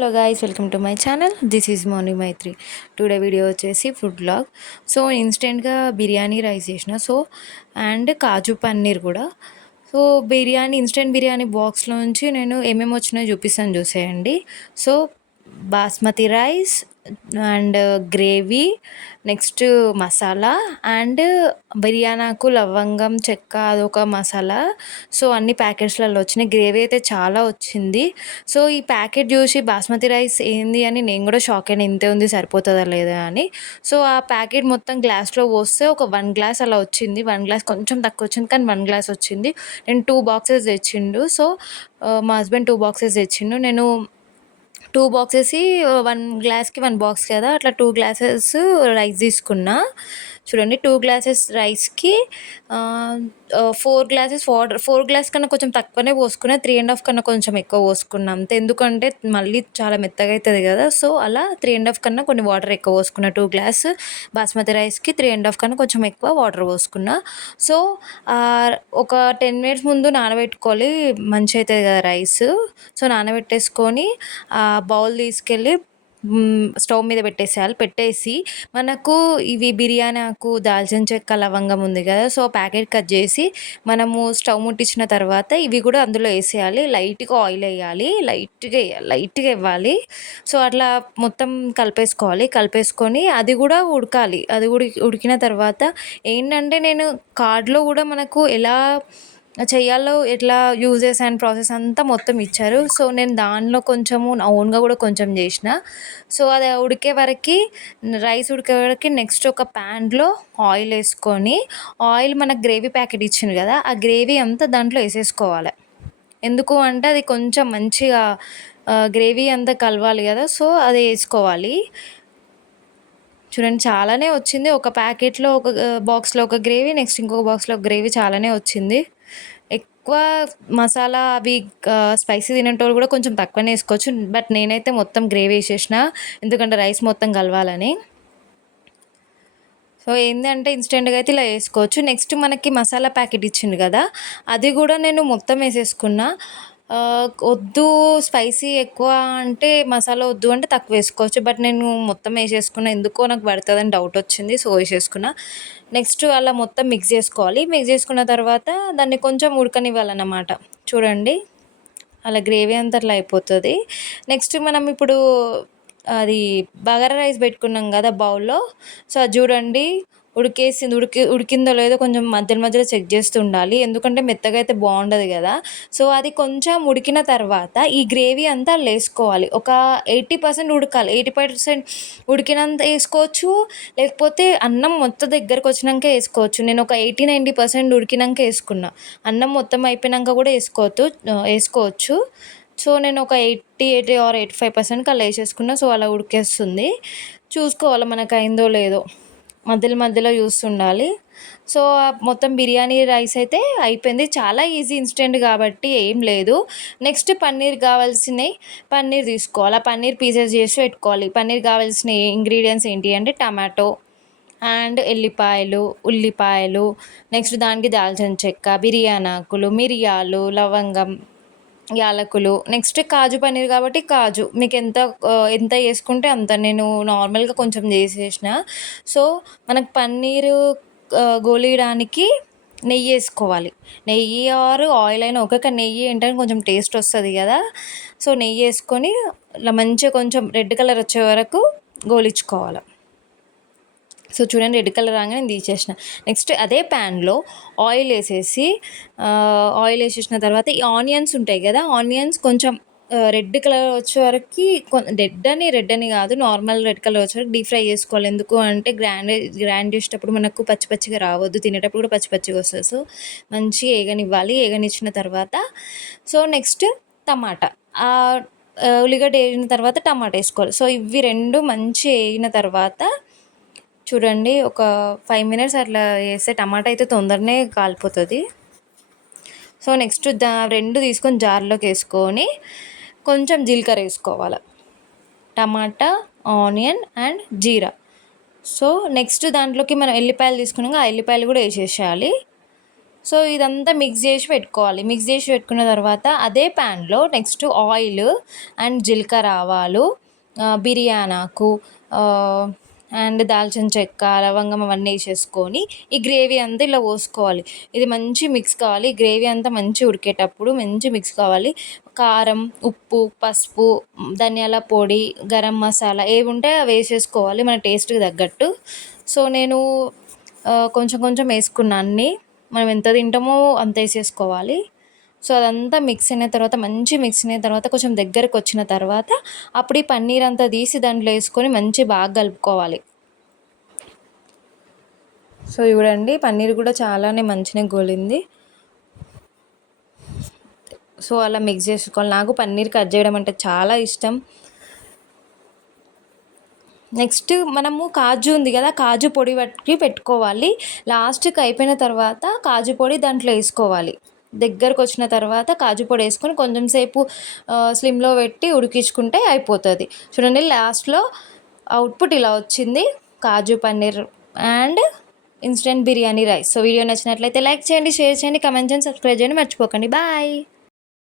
Hello guys welcome to my channel this is Moni Maitri today video వచ్చేసి food blog so ఇన్స్టెంట్గా biryani rice చేసిన. So and kaju paneer కూడా. So biryani instant biryani బాక్స్లోంచి నేను ఏమేమి వచ్చినాయో చూపిస్తాను చూసేయండి. So basmati rice and gravy next masala and బిర్యానాకు లవంగం చెక్క అదొక మసాలా. సో అన్ని ప్యాకెట్స్లలో వచ్చినాయి. గ్రేవీ అయితే చాలా వచ్చింది. సో ఈ ప్యాకెట్ చూసి బాస్మతి రైస్ ఏంది అని నేను కూడా షాక్ అయినా ఇంతే ఉంది సరిపోతుందా లేదా అని. సో ఆ ప్యాకెట్ మొత్తం గ్లాస్లో పోస్తే ఒక వన్ గ్లాస్ అలా వచ్చింది. వన్ గ్లాస్ కొంచెం తక్కువ వచ్చింది కానీ వన్ గ్లాస్ వచ్చింది. నేను టూ బాక్సెస్ తెచ్చిండు. సో మా హస్బెండ్ టూ బాక్సెస్ తెచ్చిండు. నేను టూ బాక్సెస్ వన్ గ్లాస్కి వన్ బాక్స్ కదా అట్లా టూ గ్లాసెస్ రైస్ తీసుకున్నా. చూడండి టూ గ్లాసెస్ రైస్కి four glasses water four glass కన్నా కొంచెం తక్కువనే పోసుకున్నా త్రీ అండ్ హాఫ్ కన్నా కొంచెం ఎక్కువ పోసుకున్నా అంతే. ఎందుకంటే మళ్ళీ చాలా మెత్తగా అవుతుంది కదా సో అలా త్రీ అండ్ హాఫ్ కన్నా కొన్ని వాటర్ ఎక్కువ పోసుకున్నా టూ గ్లాస్ బాస్మతి రైస్కి త్రీ అండ్ హాఫ్ కన్నా కొంచెం ఎక్కువ వాటర్ పోసుకున్నా. సో ఒక టెన్ మినిట్స్ ముందు నానబెట్టుకోవాలి మంచి అవుతుంది కదా రైస్ సో నానబెట్టేసుకొని బౌల్ తీసుకెళ్ళి స్టవ్ మీద పెట్టేసేయాలి. పెట్టేసి మనకు ఇవి బిర్యానీ ఆకు దాల్చిన చెక్క లవంగం ఉంది కదా. సో ప్యాకెట్ కట్ చేసి మనము స్టవ్ ముట్టించిన తర్వాత ఇవి కూడా అందులో వేసేయాలి. లైట్గా ఆయిల్ వేయాలి. లైట్గా లైట్గా ఇవ్వాలి. సో అట్లా మొత్తం కలిపేసుకోవాలి. కలిపేసుకొని అది కూడా ఉడకాలి. అది ఉడికి ఉడికిన తర్వాత ఏంటంటే నేను కార్డ్లో కూడా మనకు ఎలా చేయాలో ఎట్లా యూజెస్ అండ్ ప్రాసెస్ అంతా మొత్తం ఇచ్చారు. సో నేను దానిలో కొంచెము నా ఓన్గా కూడా కొంచెం చేసిన. సో అది ఉడికే వరకు రైస్ ఉడికే వరకు నెక్స్ట్ ఒక ప్యాన్లో ఆయిల్ వేసుకొని ఆయిల్ మనకు గ్రేవీ ప్యాకెట్ ఇచ్చింది కదా ఆ గ్రేవీ అంతా దాంట్లో వేసేసుకోవాలి. ఎందుకు అంటే అది కొంచెం మంచిగా గ్రేవీ అంతా కలవాలి కదా సో అది వేసుకోవాలి. చూడండి చాలానే వచ్చింది. ఒక ప్యాకెట్లో ఒక బాక్స్లో ఒక గ్రేవీ నెక్స్ట్ ఇంకొక బాక్స్లో ఒక గ్రేవీ చాలానే వచ్చింది. ఎక్కువ మసాలా అవి స్పైసీ తినేటోళ్ళు కూడా కొంచెం తక్కువనే వేసుకోవచ్చు. బట్ నేనైతే మొత్తం గ్రేవీ వేసేసిన. ఎందుకంటే రైస్ మొత్తం కలవాలని. సో ఏంటంటే ఇన్స్టెంట్గా అయితే ఇలా వేసుకోవచ్చు. నెక్స్ట్ మనకి మసాలా ప్యాకెట్ ఇచ్చింది కదా అది కూడా నేను మొత్తం వేసేసుకున్నా. వద్దు స్పైసీ ఎక్కువ అంటే మసాలా వద్దు అంటే తక్కువ వేసుకోవచ్చు. బట్ నేను మొత్తం వేసేసుకున్న ఎందుకో నాకు పడుతుందని డౌట్ వచ్చింది సో వేసేసుకున్న. నెక్స్ట్ అలా మొత్తం మిక్స్ చేసుకోవాలి. మిక్స్ చేసుకున్న తర్వాత దాన్ని కొంచెం ఉడకనివ్వాలన్నమాట. చూడండి అలా గ్రేవీ అంతా అట్లా అయిపోతుంది. నెక్స్ట్ మనం ఇప్పుడు అది బగారా రైస్ పెట్టుకున్నాం కదా బౌల్లో సో అది చూడండి ఉడికేసింది ఉడికి ఉడికిందో లేదో కొంచెం మధ్యలో మధ్యలో చెక్ చేస్తూ ఉండాలి ఎందుకంటే మెత్తగా అయితే బాగుండదు కదా. సో అది కొంచెం ఉడికిన తర్వాత ఈ గ్రేవీ అంతా వేసుకోవాలి ఒక ఎయిటీ పర్సెంట్ ఉడకాలి. ఎయిటీ పర్సెంట్ ఉడికినంత వేసుకోవచ్చు. లేకపోతే అన్నం మొత్తం దగ్గరకు వచ్చినాక వేసుకోవచ్చు. నేను ఒక ఎయిటీ నైంటీ పర్సెంట్ ఉడికినాక వేసుకున్నా. అన్నం మొత్తం అయిపోయినాక కూడా వేసుకోవచ్చు వేసుకోవచ్చు. సో నేను ఒక eighty eighty or eighty five పర్సెంట్కి అలా వేసేసుకున్నా. సో అలా ఉడికేస్తుంది. చూసుకోవాలి మనకు అయిందో లేదో. మధ్యలో మధ్యలో చూస్తుండాలి. సో మొత్తం బిర్యానీ రైస్ అయితే అయిపోయింది. చాలా ఈజీ ఇన్స్టెంట్ కాబట్టి ఏం లేదు. నెక్స్ట్ పన్నీర్ కావాల్సినవి పన్నీర్ తీసుకోవాలి. ఆ పన్నీర్ పీసెస్ చేసి పెట్టుకోవాలి. పన్నీర్ కావాల్సిన ఇంగ్రీడియంట్స్ ఏంటి అంటే టమాటో అండ్ ఎల్లిపాయలు ఉల్లిపాయలు నెక్స్ట్ దానికి దాల్చిన చెక్క బిర్యానీ ఆకులు మిరియాలు లవంగం యాలకులు. నెక్స్ట్ కాజు పన్నీర్ కాబట్టి కాజు. మీకు ఎంత ఎంత వేసుకుంటే అంత. నేను నార్మల్గా కొంచెం చేసేసిన. సో మనకు పన్నీరు గోలియడానికి నెయ్యి వేసుకోవాలి. నెయ్యి ఆరు ఆయిల్ అయినా ఒక్కొక్క నెయ్యి ఏంటంటే కొంచెం టేస్ట్ వస్తుంది కదా. సో నెయ్యి వేసుకొని ఇలా మంచిగా కొంచెం రెడ్ కలర్ వచ్చే వరకు గోలించుకోవాలి. సో చూడండి రెడ్ కలర్ రాగానే తీసేసిన. నెక్స్ట్ అదే ప్యాన్లో ఆయిల్ వేసేసి ఆయిల్ వేసేసిన తర్వాత ఈ ఆనియన్స్ ఉంటాయి కదా ఆనియన్స్ కొంచెం రెడ్ కలర్ వచ్చే వరకు రెడ్ అని రెడ్ అని కాదు నార్మల్ రెడ్ కలర్ వచ్చే వరకు డీప్ ఫ్రై చేసుకోవాలి. ఎందుకు అంటే గ్రాండ్ గ్రాండ్ చేసేటప్పుడు మనకు పచ్చి పచ్చిగా రావద్దు తినేటప్పుడు కూడా పచ్చి పచ్చిగా వస్తుంది. సో మంచిగా ఏగనివ్వాలి ఏగనిచ్చిన తర్వాత సో నెక్స్ట్ టమాటా. ఉల్లిగడ్డ వేగిన తర్వాత టమాటా వేసుకోవాలి. సో ఇవి రెండు మంచి వేగిన తర్వాత చూడండి ఒక ఫైవ్ మినిట్స్ అట్లా వేస్తే టమాటా అయితే తొందరనే కాలిపోతుంది. సో నెక్స్ట్ దా రెండు తీసుకొని జార్లోకి వేసుకొని కొంచెం జీలకర్ర వేసుకోవాలి. Tomato onion and jeera. So next దాంట్లోకి మనం ఎల్లిపాయలు తీసుకున్నాక ఆ ఎల్లిపాయలు కూడా వేసేసేయాలి. సో ఇదంతా మిక్స్ చేసి పెట్టుకోవాలి. మిక్స్ చేసి పెట్టుకున్న తర్వాత అదే ప్యాన్లో నెక్స్ట్ ఆయిల్ అండ్ జీలకర్ర ఆవాలు బిర్యానాకు అండ్ దాల్చిన చెక్క లవంగం అవన్నీ వేసేసుకొని ఈ గ్రేవీ అంతా ఇలా పోసుకోవాలి. ఇది మంచి మిక్స్ కావాలి. గ్రేవీ అంతా మంచి ఉడికేటప్పుడు మంచి మిక్స్ కావాలి. కారం ఉప్పు పసుపు ధనియాల పొడి గరం మసాలా ఏవి ఉంటే అవి వేసేసుకోవాలి మన టేస్ట్కి తగ్గట్టు. సో నేను కొంచెం కొంచెం వేసుకున్నా అన్నీ మనం ఎంత తింటామో అంత వేసేసుకోవాలి. సో అదంతా మిక్స్ అయిన తర్వాత మంచి మిక్స్ అయిన తర్వాత కొంచెం దగ్గరకు వచ్చిన తర్వాత అప్పుడు ఈ పన్నీర్ అంతా తీసి దాంట్లో వేసుకొని మంచి బాగా కలుపుకోవాలి. సో చూడండి పన్నీర్ కూడా చాలానే మంచిగా గోలింది. సో అలా మిక్స్ చేసుకోవాలి. నాకు పన్నీర్ కట్ చేయడం అంటే చాలా ఇష్టం. నెక్స్ట్ మనము కాజు ఉంది కదా కాజు పొడి పట్టి పెట్టుకోవాలి. లాస్ట్కి అయిపోయిన తర్వాత కాజు పొడి దాంట్లో వేసుకోవాలి. దగ్గరకు వచ్చిన తర్వాత కాజు పొడి వేసుకొని కొంచెం సేపు స్లిమ్లో పెట్టి ఉడికించుకుంటే అయిపోతుంది. చూడండి లాస్ట్లో అవుట్పుట్ ఇలా వచ్చింది. Kaju paneer and instant biryani rice so video నచ్చినట్లయితే లైక్ చేయండి షేర్ చేయండి కమెంట్ చేయండి సబ్స్క్రైబ్ చేయండి మర్చిపోకండి. బాయ్